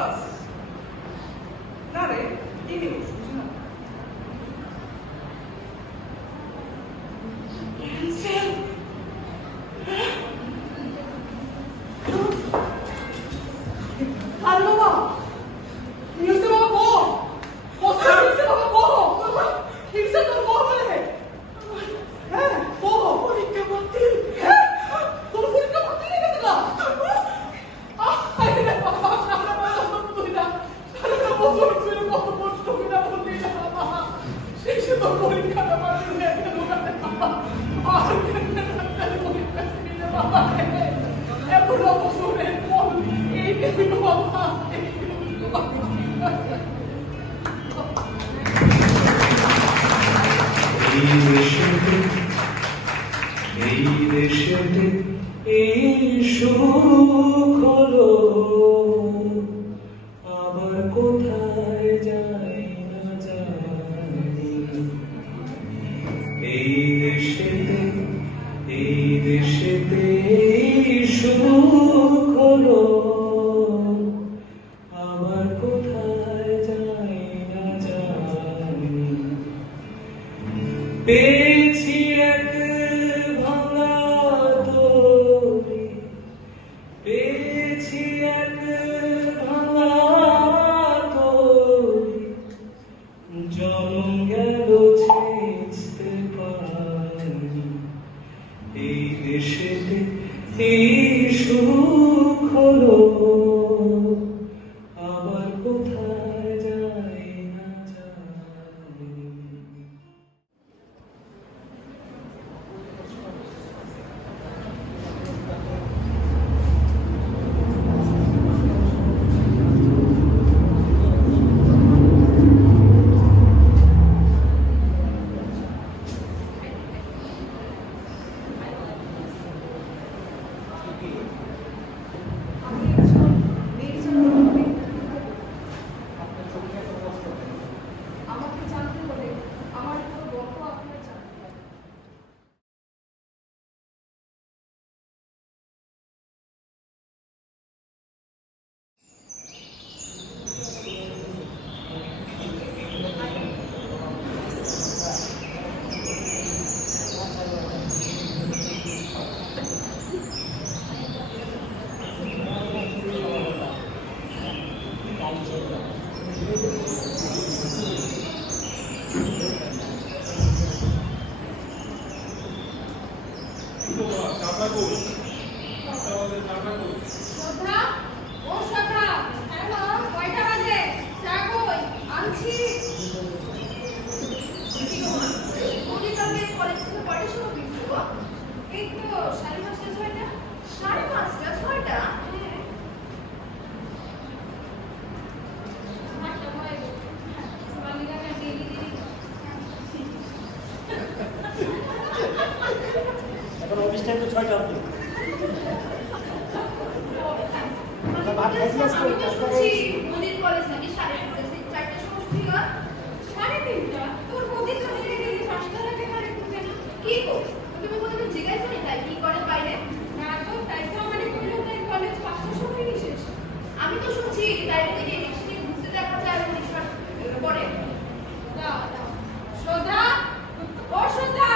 Class না রে, কি নিউজ? বুঝি না। ক্যান্সেল? আর বাবা নিউজে বাবা বল বসে নিউজে বাবা বল হিংসা তোর বল বলে হ্যাঁ বল পরীক্ষা বাতিল হ্যাঁ তোর পরীক্ষা বাতিল হয়ে গেছে না আরে বাবা সামনে বাবা তুই না আরে বাবা তুই কত কষ্ট করে বললি না বাবা শেষে তোর পরীক্ষাটা বাতিল হয়ে গেল বাবা আর কেন পরীক্ষা দিলে বাবা এত বছরের পর এই দিন বাবা এই দেশেতে এই সুখ হলো আবার কোথায় যাই না জানি এই দেশেতে এই সুখ হলো আবার কোথায় যাই না জানি পেয়েছি এক ভাঙা তরি পেয়েছি এক ভাঙা তরি জনম গেল ছিঁচতে পারি এই দেশেতে এই সুখ হলো আবার কোথায় যাই না জানি আমাকে জানতে হলে আমার কোনো গল্প আপনার জানতে হবে। শ্রদ্ধা, ও শ্রদ্ধা, হ্যাঁ মা, কয়টা বাজে? চা কই? আনছি। কি গো মা, উনি কালকে কলেজ থেকে কয়টার সময় ফিরছে গো? এই তো 5:30 6টা। 5:30 6টা? হ্যাঁ। 8টা হয় গো। মালিকানা দেরি দেরি। এখন অফিস টাইম তো 6টা অবধি। আমি তো শুনছি নদীর কলেজ নাকি 4:30 সময় ছুটি হয়। 3:30? তোর নদীর তো ধীরে ধীরে 5টা লাগে মানে করবে না। কি গো? তুমি বলতে জিজ্ঞাসা নি তাই কি করে বাইরে? না তো তাই তো আমাদের কলকাতার কলেজ 5টার সময় শেষ। আমি তো শুনছি বাইরে থেকে রিক্সা নিয়ে ঘুরতে দেখা যায় রিক্সা পরে। দাও দাও। শ্রদ্ধা, ও শ্রদ্ধা,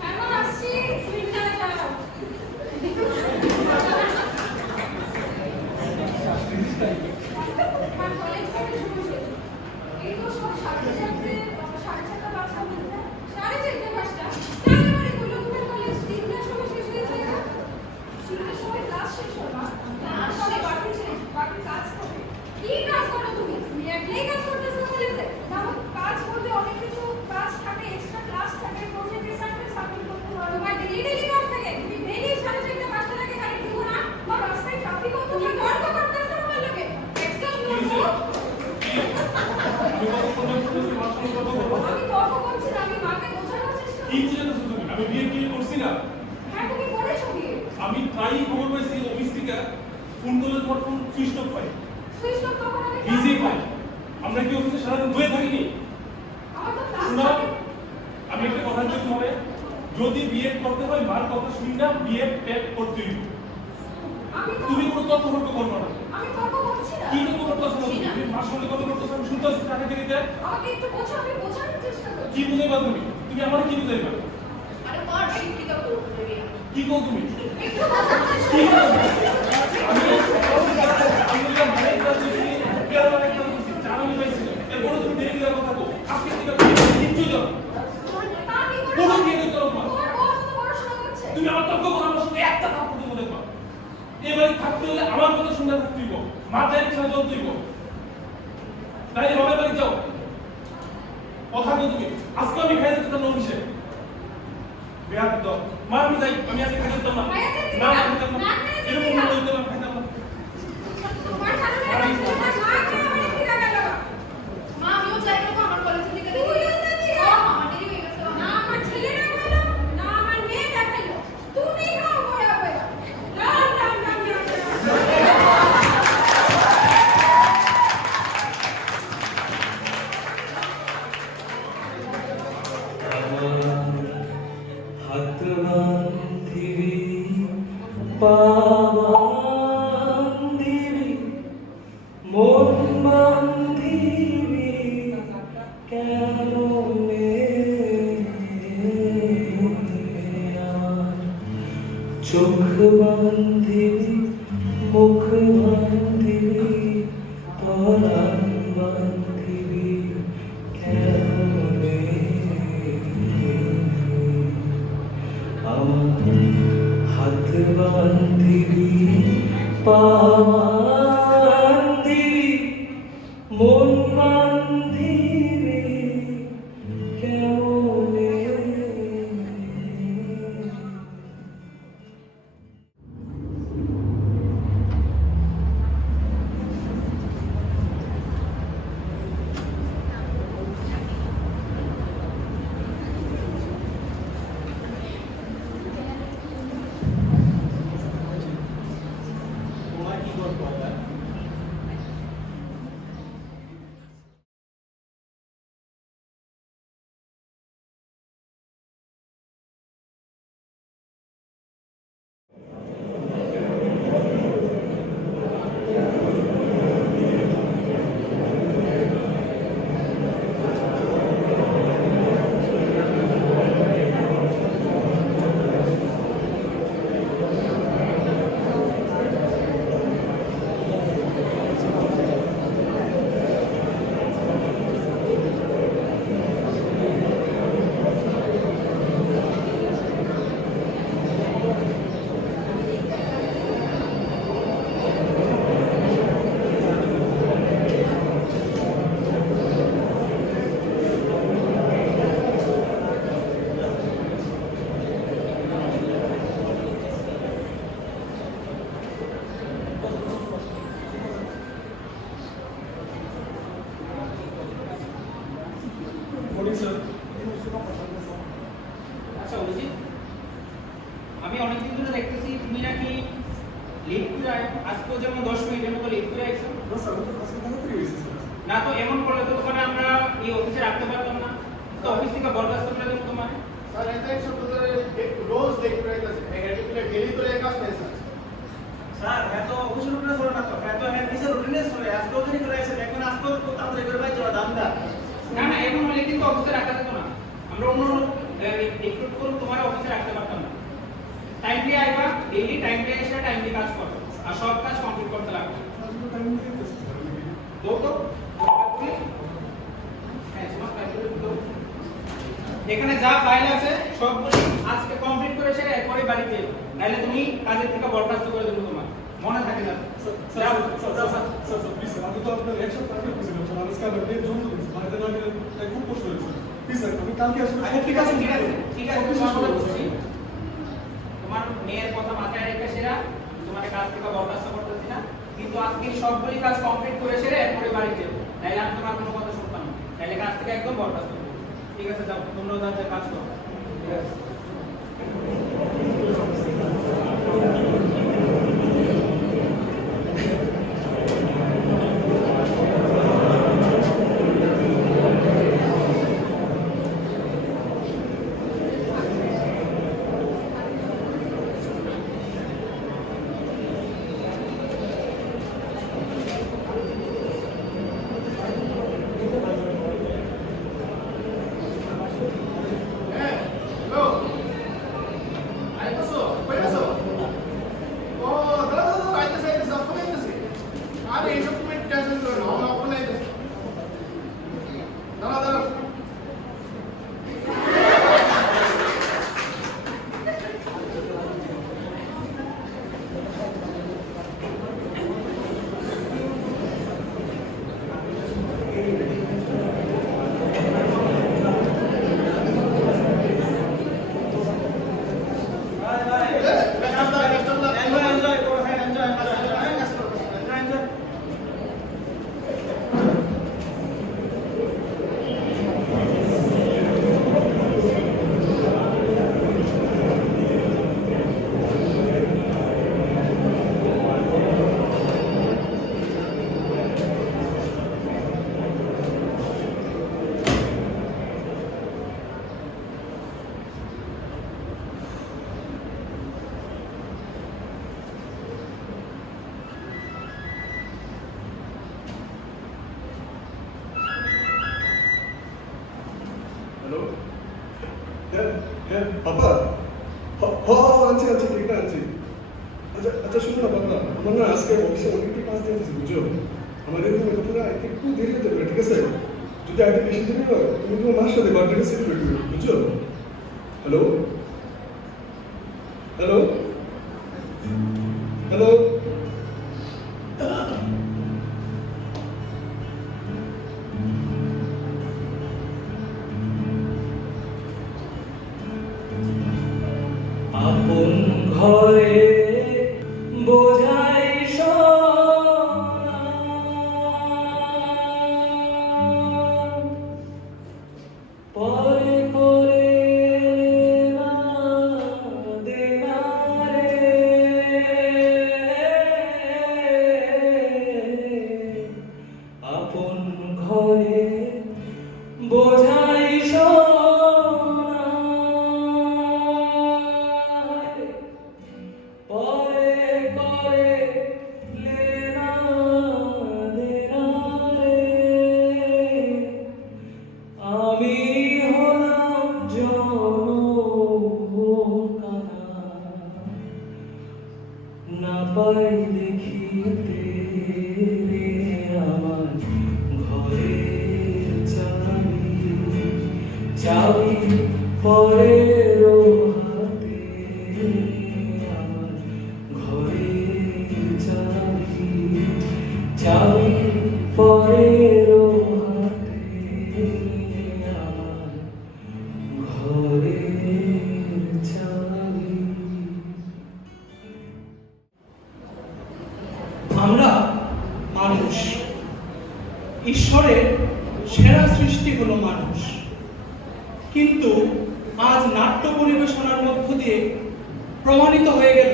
কেমন আসছি? তুমি না যাও। কলেজ কয়টার সময় শেষ? এই তো সব 4:30 বাজা বলতে 4:30 5টা। তাহলে মানে কলকাতার কলেজ 3টার সময় শেষ হয়ে যায় না? 3টার সময় ক্লাস শেষ হয় না? ক্লাস শেষ বাকি কাজ করে। কি কাজ করো তুমি? তুমি একলাই কাজ করতেছো কলেজে? না কাজ করতে অনেক কিছু কাজ থাকে, এক্সট্রা ক্লাস থাকে, প্রজেক্ট অ্যাসাইনমেন্ট সাবমিট করতে হয়। তোমার ডেইলি কাজ থাকে। তুমি ডেইলি 4:30 5টা থেকে গাড়ি ঢুকো না? বা রাস্তায় ট্রাফিক কত কি গর্ব করতেছো আমার লগে? এক্সাম করো। আমি গর্ব করছি না, আমি মাকে বোঝানোর চেষ্টা কি বুঝাতেছো তুমি? আমি বিয়ে করছি না। হ্যাঁ তুমি করেছো কি? আমি প্রায়ই খবর পাইছি অফিস থেকে ফোন করলে তোমার ফোন সুইচ অফ পাই, সুইচ অফ কখন আমি বিজি পাই। আমরা কি অফিসে সারাদিন বয়ে থাকিনি? আমার তো ক্লাস শোনো, থাকে। আমি একটা কথা বলতে হবে, যদি বিয়ে করতে হয় মার কথা শুনি না, বিয়ে প্যাক করতে হইব। আমি তো তুমি কোনো তর্ক করবে না। আমি তর্ক করছি না। কি তো করতেছ না তুমি মার সঙ্গে কথা করতেছ আমি শুনতে পাচ্ছি টাকা দিতে আমাকে একটু বোঝো, আমি বোঝানোর চেষ্টা করছি। কি বুঝাইবা তুমি আমার কি বুঝাইবা আরে তোমার শিক্ষিত করবো দেবে। কি কও তুমি একটু বোঝার চেষ্টা কি করো। আমি বললাম ভাই কাছে কেন একটা বলছি জানো পাইছি এরপরে তুমি দেরি করে কথা কও আজকে থেকে কিচ্ছু জানো তা কি করে? কোনো কি নেই তোর মা তোমার বউ তো পড়াশোনা করছে। তুমি আমার তর্ক করো আমার সাথে একটা থাপ্পড় দেবো দেখবা এবারে থাকতে হলে আমার কথা শুনে থাকতে হইব মাথায় রেখে চলতে হইব তাই বাবার বাড়ি যাও কথা কও তুমি আজকে আমি খাই যেতে না অফিসে বিয়ার দাও মা আমি যাই আমি আজকে খাই যেতাম না না না খাইতাম না এরকম না হইতো না খাইতাম না তোমার কারণে তোমার মা কেন অনেক ফিরে গেল? মা আমিও চাই না আমার কলেজ থেকে দেখে আমার দেরি হয়ে গেছে। না আমার ছেলে না গেল, না আমার মেয়ে দেখাইলো। তুমি খাও বড় বড়। না না না না। হাত বান্ধিবি পা বান্ধিবি মন বান্ধিবি কেমনে আমার চোখ বান্ধিবি মুখ বান্ধিবি পরাণ বান্ধিবি কেমনে আমার হাত বান্ধিবি পা বান্ধিবি মন বান্ধিবি কেমনে তোমার কি করবো মর্নিং স্যার আচ্ছা অভিজিৎ, আমি অনেকদিন ধরে দেখতেছি তুমি নাকি লেট করে আজকেও যেমন 10 মিনিটের মতো লেট করে আইছো। না তো এমন করলে তো তোমার আমরা এই অফিসে রাখতে পারতাম না, তো অফিস থেকে বরখাস্ত করে দেবো তোমার। सर ऐसा एक शब्द रोज देख रहे थे डेली तो एक आस नहीं सर স্যার এত অফিসের উপরে চলে না তো এত নিজের রুটিনে চলে আজকেও যদি করে আছে দেখবেন আজকেও তো তাড়াতাড়ি করে বাইরে যাওয়া দামদার না না এমন হলে কিন্তু অফিসে রাখা যেত না, আমরা অন্য রিক্রুট করে তোমার অফিসে রাখতে পারতাম না। টাইমলি আইবা, ডেইলি টাইমলি এসে টাইমলি কাজ করো আর সব কাজ কমপ্লিট করতে লাগবে। তো তো হ্যাঁ তোমার ফাইল তো এখানে যা ফাইল আছে সবগুলো আজকে কমপ্লিট করে এসে এরপরে বাড়িতে এলো, নাহলে তুমি কাজের থেকে বরখাস্ত করে দেবো তোমার মনে থাকে না। স্যার প্লিজ স্যার আমি তো আপনার এক সপ্তাহ আগে বুঝলাম স্যার আজকে আমার মেয়ের জন্য বাড়িতে না গেলে খুব কষ্ট হয়েছে প্লিজ স্যার আমি কালকে আসলে আচ্ছা ঠিক আছে ঠিক আছে ঠিক আছে তোমার কথা বলছি, তোমার মেয়ের কথা মাথায় রেখে সেরা তোমার কাজ থেকে বরখাস্ত করতেছি না, কিন্তু আজকে সবগুলি কাজ কমপ্লিট করে সেরে এরপরে বাড়িতে যাবো, তাইলে আমি তোমার কোনো কথা শুনতাম না, তাইলে কাজ থেকে একদম বরখাস্ত করবো। ঠিক আছে যাও তোমরা তাহলে কাজ করো। ঠিক আছে হ্যাঁ হ্যাঁ বাবা আনছি আনছি ঠিকটা আনছি আচ্ছা আচ্ছা শুনো না বাবা আমার না আজকে অফিসে অনেকটা কাজ দিয়েছে বুঝছো আমার এরকম কথা আইতে একটু দেরি হতে পারে ঠিক আছে যদি আইতে বেশি দেরি হয় তুমি তোমার মার সাথে বার্থডে সেলিব্রেট করবে বুঝছো হ্যালো হ্যালো হ্যালো আপন ঘরে বোঝাই সোনা পরে করে না দেনা রে আপন ঘরে বোঝাই সোনা পরে করে লেনা দেনা রে আমি হলাম জনকানা না পাই দেখিতে রে আমার ঘরের চাবি চাবি পরের হাতে আমার ঘরের চাবি চাবি পরের হাতে আমার ঘরের চাবি আমরা মানুষ ঈশ্বরের সেরা সৃষ্টি হলো মানুষ কিন্তু আজ নাট্য পরিবেশনার মধ্য দিয়ে প্রমাণিত হয়ে গেল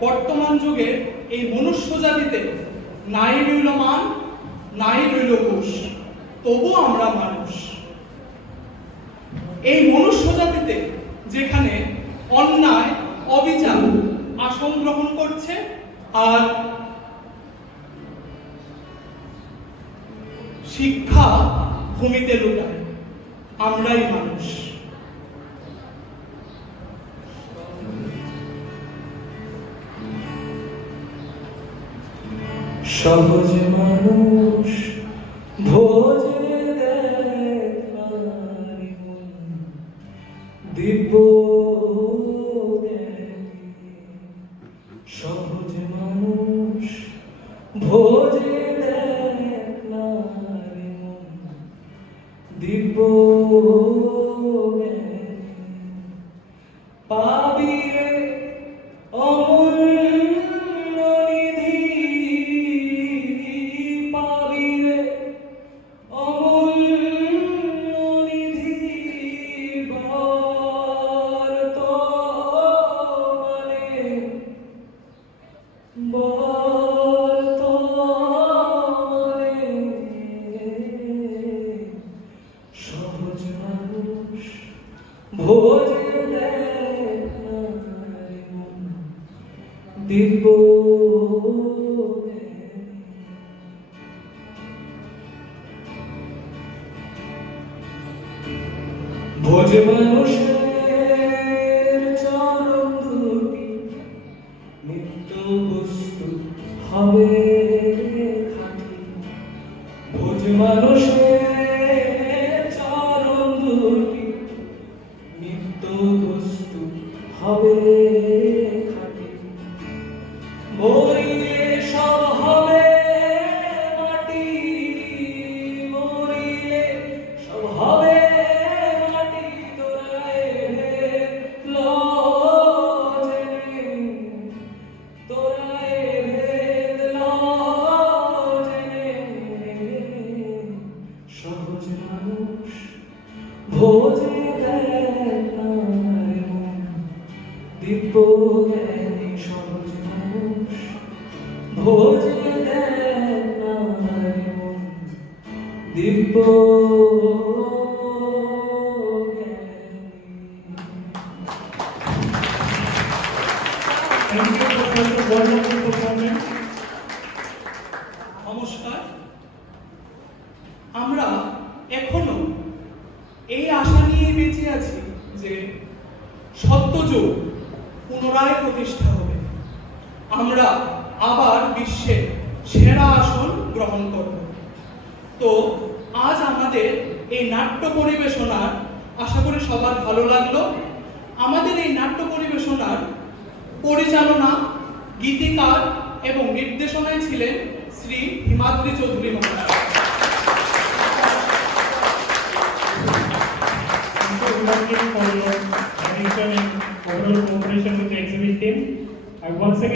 বর্তমান যুগে এই মনুষ্য জাতিতে নাই রইল মান নাই রইল হুঁশ তবু আমরা মানুষ এই মনুষ্য জাতিতে যেখানে অন্যায় অবিচার আসন গ্রহণ করছে আর শিক্ষা ভূমিতে লুটায় আমরাই মানুষ সহজ মানুষ ভোজে দেখলারি মন দিব্য সহজ মানুষ ভোজে দেখলারি মন দিব্য পাবি রে অমূল্য নিধি পাবি রে অমূল্য নিধি বর্তমানে সহজ মানুষ ভোজে দেখলারি মন দিব্য ভোজ মানুষের চরণ দুটি নিত্য বস্তু হবে খাঁটি ভোজ মানুষের চরণ দুটি নিত্য বস্তু হবে খাঁটি মরিলে সব হবে মাটি মরিলে সব হবে মাটি তোরায় লজেনে তোরায় ভেদ লজেনে সহজ মানুষ ভোজে দেখলারি মন দিব্য জ্ঞানী সহজ মানুষ ভোজে দেখলারি মন দিব্য Thank you, Professor. Wonderful performance. নমস্কার আমরা এখনো এই আশা নিয়ে বেঁচে আছি যে সত্যযুগ পুনরায় প্রতিষ্ঠা হবে, আমরা আবার বিশ্বের সেরা আসন গ্রহণ করব। তো আজ আমাদের এই নাট্য পরিবেশনার আশা করি সবার ভালো লাগলো। আমাদের এই নাট্য পরিবেশনার পরিচালনা, গীতিকার এবং নির্দেশনায় ছিলেন শ্রী হিমাদ্রি চৌধুরী মহাশয়। Thank you for your attention and overall cooperation with the exhibit team. I once again